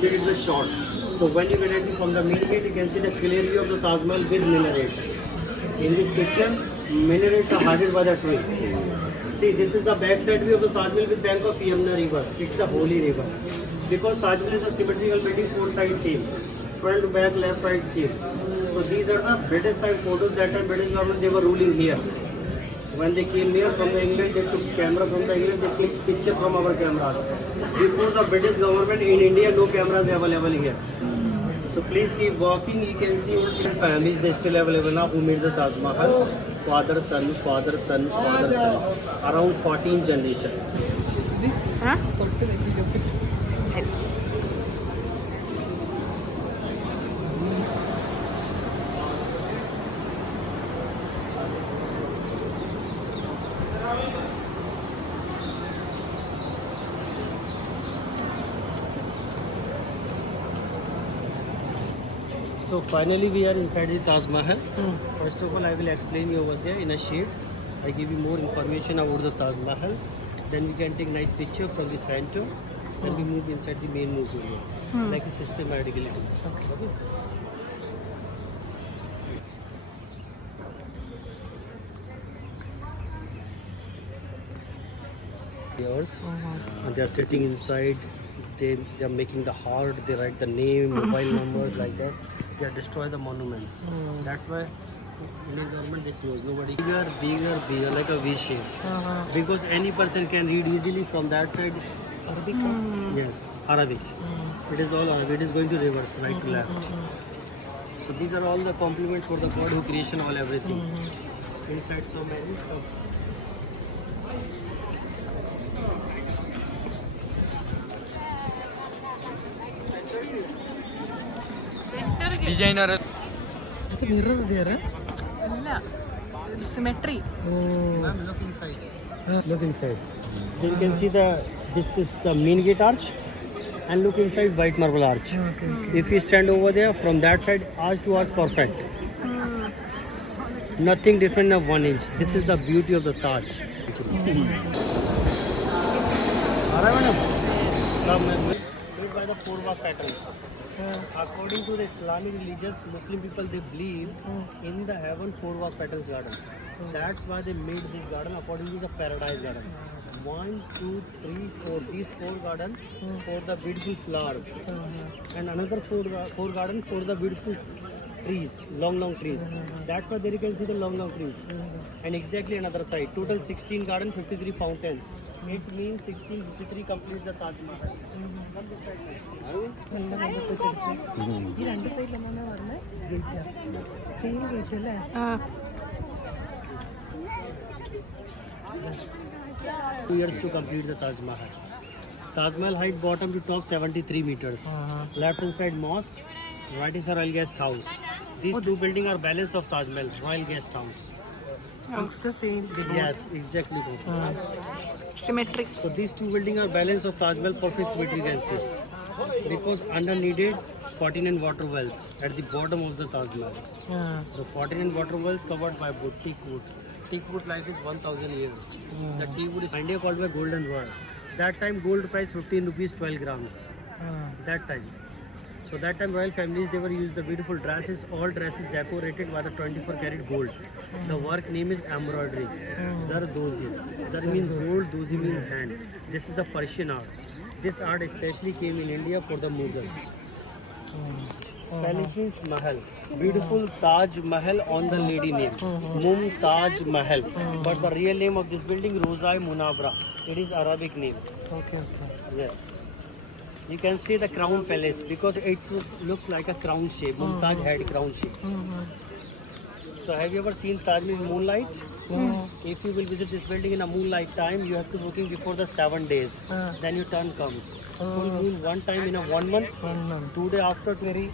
Here is the shot. So when you get entry from the main gate, you can see the clear view of the Taj Mahal with minarets. In this picture, minarets are hidden by the tree. See, this is the back side view of the Taj Mahal with bank of Yamuna river. It's a holy river. Because Taj Mahal is a symmetrical building, four sides same. Front, back, left, right, same. So these are the British time photos. That time British government, they were ruling here. When they came here from the England, they took camera from the England, they clicked picture from our cameras. Before the British government in India, no cameras available here. So please keep walking. You can see all the families, they still available now who made the Taj Mahal. Father, son, father, son, father, son. Around 14 generations. Huh? So finally we are inside the Taj Mahal. First of all, I will explain you over there in a sheet. I give you more information about the Taj Mahal. Then we can take nice picture from the center. Then we move inside the main museum, like a systematically. Okay. Yours. And they are sitting inside. They are making the heart. They write the name, mobile numbers like that. They destroy the monuments. That's why Indian government they close. Nobody bigger, like a V shape. Because any person can read easily from that side. Arabic? Yes, Arabic. It is all Arabic. It is going to reverse, right to left. So these are all the compliments for the God who creation all everything. Inside so many stuff. Designer. It's a mirror there, No. Symmetry. Ma'am, look inside. Look inside. Then you can see this is the main gate arch, and look inside white marble arch. If you stand over there, from that side, arch to arch perfect. Nothing different of 1 inch. This is the beauty of the Taj. Made by the four-walk pattern. According to the Islamic religious Muslim people, they believe in the heaven four-walk patterns garden. That's why they made this garden according to the paradise garden. 1, 2, 3, 4. These 4 garden for the beautiful flowers, and another 4 garden for the beautiful trees, long trees. That's why there you can see the long trees. And exactly another side. Total 16 garden, 53 fountains. It means 1653 complete the Taj Mahal. ഈ രണ്ട് സൈഡിലാണ് പറഞ്ഞത് gate same gate അല്ലേ 2 years to complete the Taj Mahal. Taj Mahal height bottom to top 73 meters. Left hand side mosque, right is a royal guest house. These two buildings are balance of Taj Mahal, royal guest house. Looks the same. Yes, exactly. Symmetric. So these two buildings are balance of Taj Mahal for facility you can see. Because under needed 49 water wells at the bottom of the Taj Mahal. The 49 water wells covered by wood, teak wood. Teak wood life is 1000 years. The teak wood is India called by golden world. That time gold price 15 rupees 12 grams. That time. So that time royal families they were used the beautiful dresses, all dresses decorated by the 24 karat gold. The work name is embroidery. Zardozi. Zar means gold, dozi means hand. This is the Persian art. This art especially came in India for the Mughals. Palace means Mahal. Beautiful Taj Mahal on the lady name. Mumtaz Mahal. But the real name of this building, Rozai Munabra. It is Arabic name. Okay. Yes. You can see the crown palace because it looks like a crown shape. Mumtaz had crown shape. So have you ever seen Taj Mahal in moonlight? If you will visit this building in a moonlight time, you have to booking before the 7 days. Then your turn comes. Full moon one time in a 1 month. 1 month. 2 days after. Very,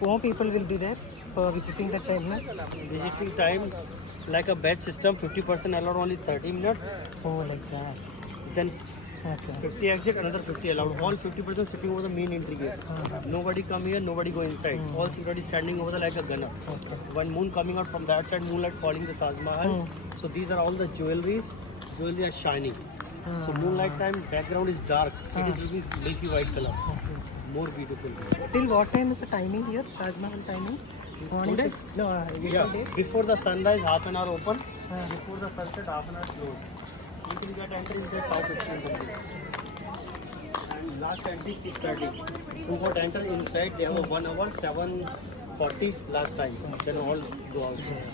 more people will be there for visiting the temple. Visiting time like a batch system. 50% allowed only 30 minutes. Oh, like that. Then Okay. 50 exit, another 50 allowed. All 50% sitting over the main entry gate. Nobody come here, nobody go inside. All security standing over there like a gunner. Okay. One moon coming out from that side, moonlight falling the Taj Mahal. So these are all the jewelries. Jewelry are shining. So moonlight time background is dark. It is looking milky white color. More beautiful. Till what time is the timing here? Taj Mahal timing? Morning Today? 6? No, Yeah. days? Before the sunrise, half an hour open. Before the sunset, half an hour closed. You can get entry inside 5:15 something. And last entry 6:30. Who got enter inside? They have a 1 hour 7:40 last time. Then all go outside.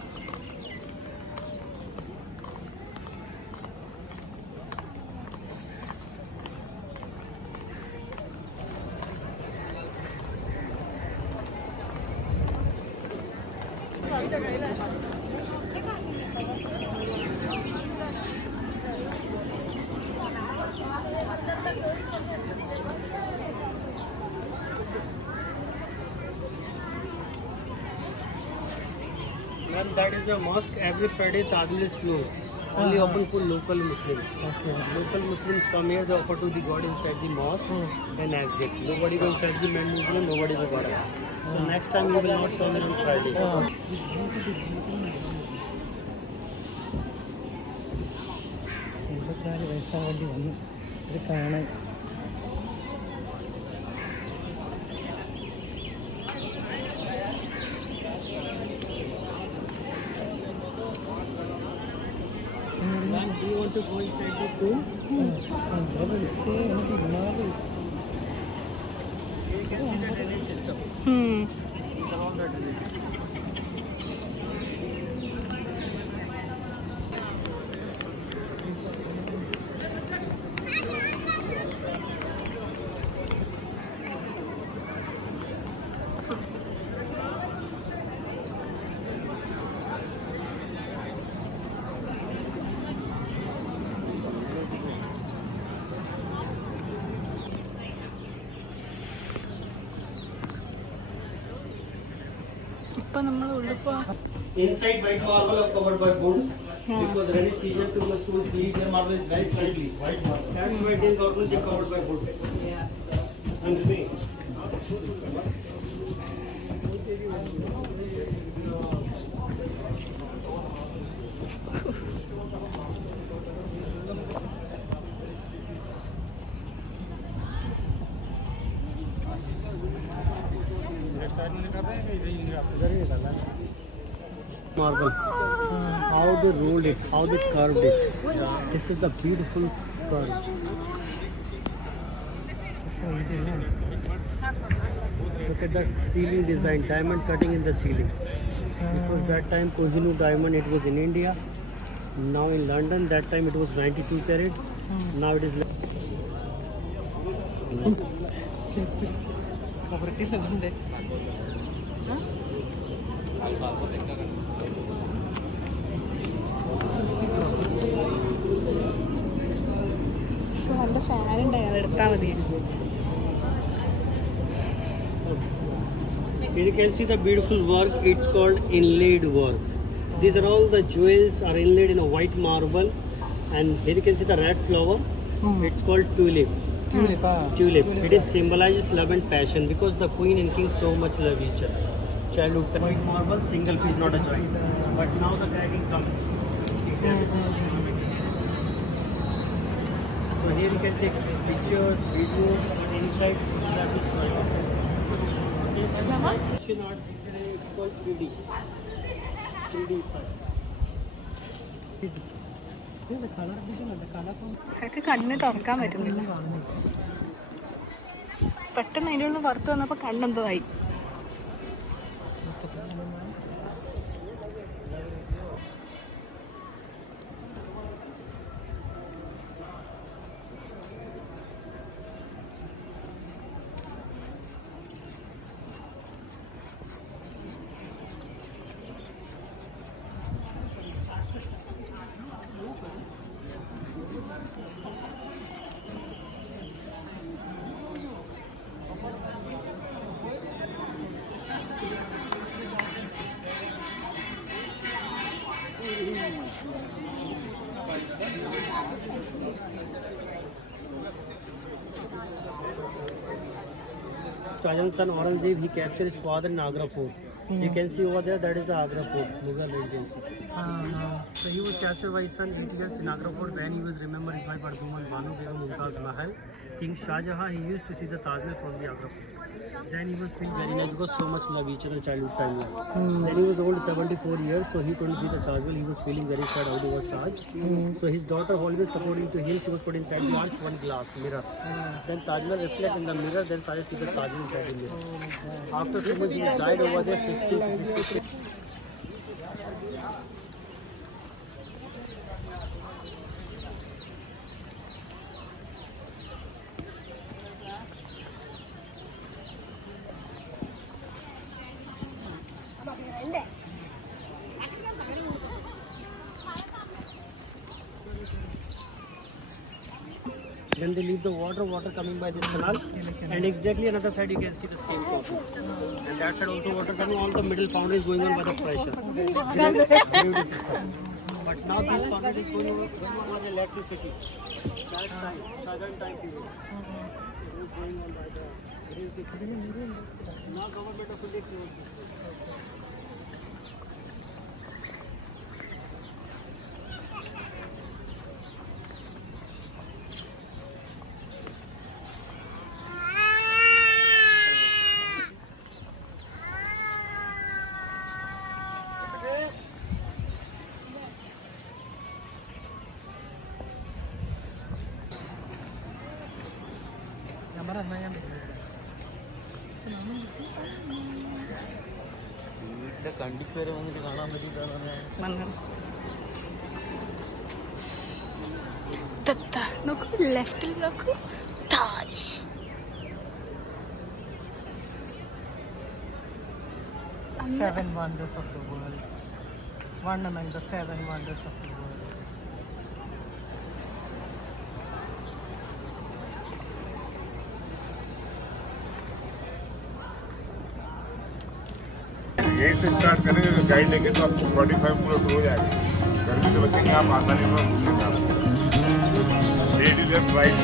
Ma'am, that is a mosque. Every Friday Taj Mahal is closed. Only open for local Muslims. Okay. Local Muslims come here, they offer to the God inside the mosque, then exit. Nobody will inside the main Muslim, nobody will go out. So next time you will not come here on Friday. എൺപത്തിനാല് വയസ്സാൻ വേണ്ടി വന്നു ഇത് കാണാൻ. Ma'am, do you want to go inside the tomb? അവിടെ വിളിച്ച് എനിക്ക് ഇരുന്നാല് You can see the drainage system. These are all the drainage. ഇപ്പൊ നമ്മൾ ഉള്ളിപ്പോ Inside white marble are covered by gold. Because rainy season to the school sleeve their marble is very slightly white marble. That's why it is always covered by gold. Yeah. And me. Marble. How they rolled it, how they carved it. This is the beautiful curve. Look at that ceiling design, diamond cutting in the ceiling. Because that time Kohinoor diamond, it was in India. Now in London, that time it was 92 carat. Now it is. കവർട്ടിലുണ്ട്. നല്ല fan ഉണ്ടായി അത് എടുത്താൽ മതി. Here you can see the beautiful work. It's called inlaid work. These are all the jewels are inlaid in a white marble, and here you can see the red flower. It's called tulip. Tulip. It is symbolizes love and passion because the queen and king so much love each other. Childhood white marble, single piece, not a joint. But now the cracking comes. See that? So here you can take pictures, videos, but inside that is quite. It's called 3D. 3D effect. Colour ഉണ്ട്. Colour അതൊക്കെ കണ്ണ് തുറക്കാൻ പറ്റുന്നില്ല. പെട്ടെന്ന് അതിൻ്റെ ഉള്ളിൽ പുറത്ത് വന്നപ്പോൾ കണ്ണെന്തോ ആയി. Shahjahan's son Aurangzeb, he captured his father in Agra fort. You can see over there, that is the Agra Fort, Mughal Regency. हाँ So he was captured by his son 8 years in Agra Fort when he was remember his wife Arduman Banu Begum Mumtaz Mahal. King Shah Jahan, he used to see the Taj Mahal from the Agra Fort. Then he was feeling very nice because so much love each other childhood time. Then he was old 74 years, so he couldn't see the Taj Mahal. He was feeling very sad how he was Taj. So his daughter always supporting to him. She was put inside the arch one glass mirror. Then Taj Mahal reflect in the mirror. Then Sajid see the Taj Mahal inside the mirror. After 2 months, he died over there 66. When they leave the water coming by this canal, and exactly another side you can see the same coffee. And that side also water coming, all the middle fountain is going on by the pressure. But now this fountain is going on the electricity. That time, southern time period. It is going on by the electricity. Now government of India closed this. Kamera nanya വീട്ടിലെ കണ്ടിപ്പേരെ വന്നിട്ട് കാണാൻ പറ്റിയിട്ടാണ് നോക്കൂ ലെഫ്റ്റിൽ നോക്കൂ Taj. Seven wonders of the world. One among the 7 wonders of the world. यहीं से start करेंगे तो गाइड लेंगे तो आपको 45 मिनट हो जाएगा। गर्मी से बचेंगे आप आसानी से घूमने जा सकते हैं। लेफ्ट राइट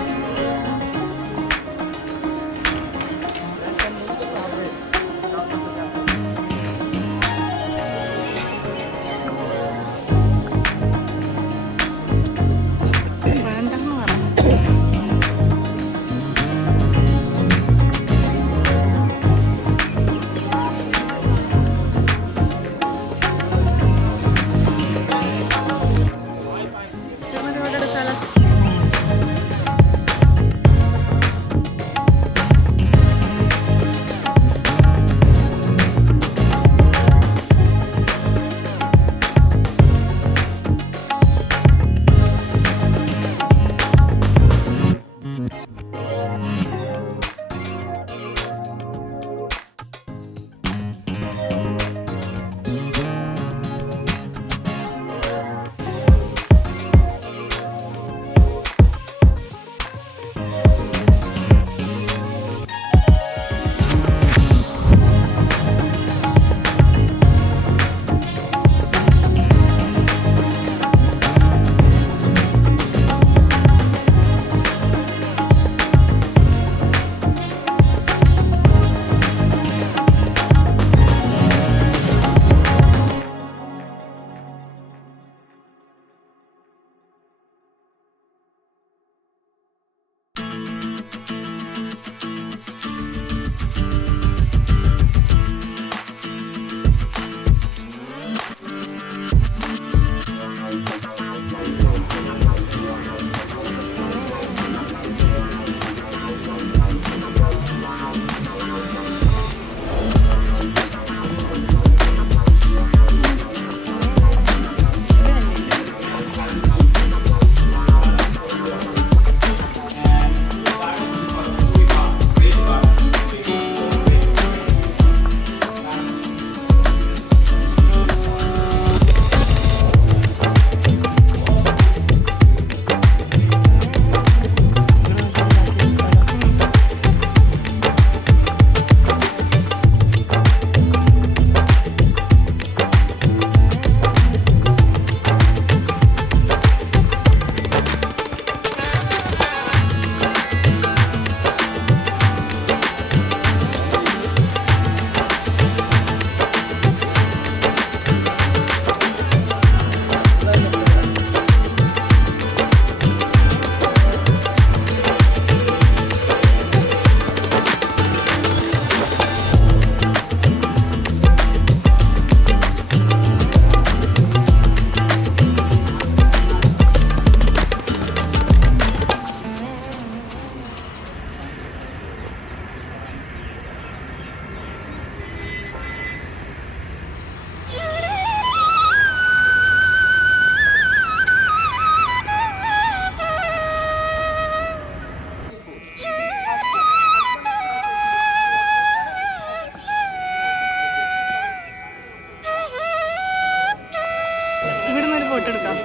എടുക്കാം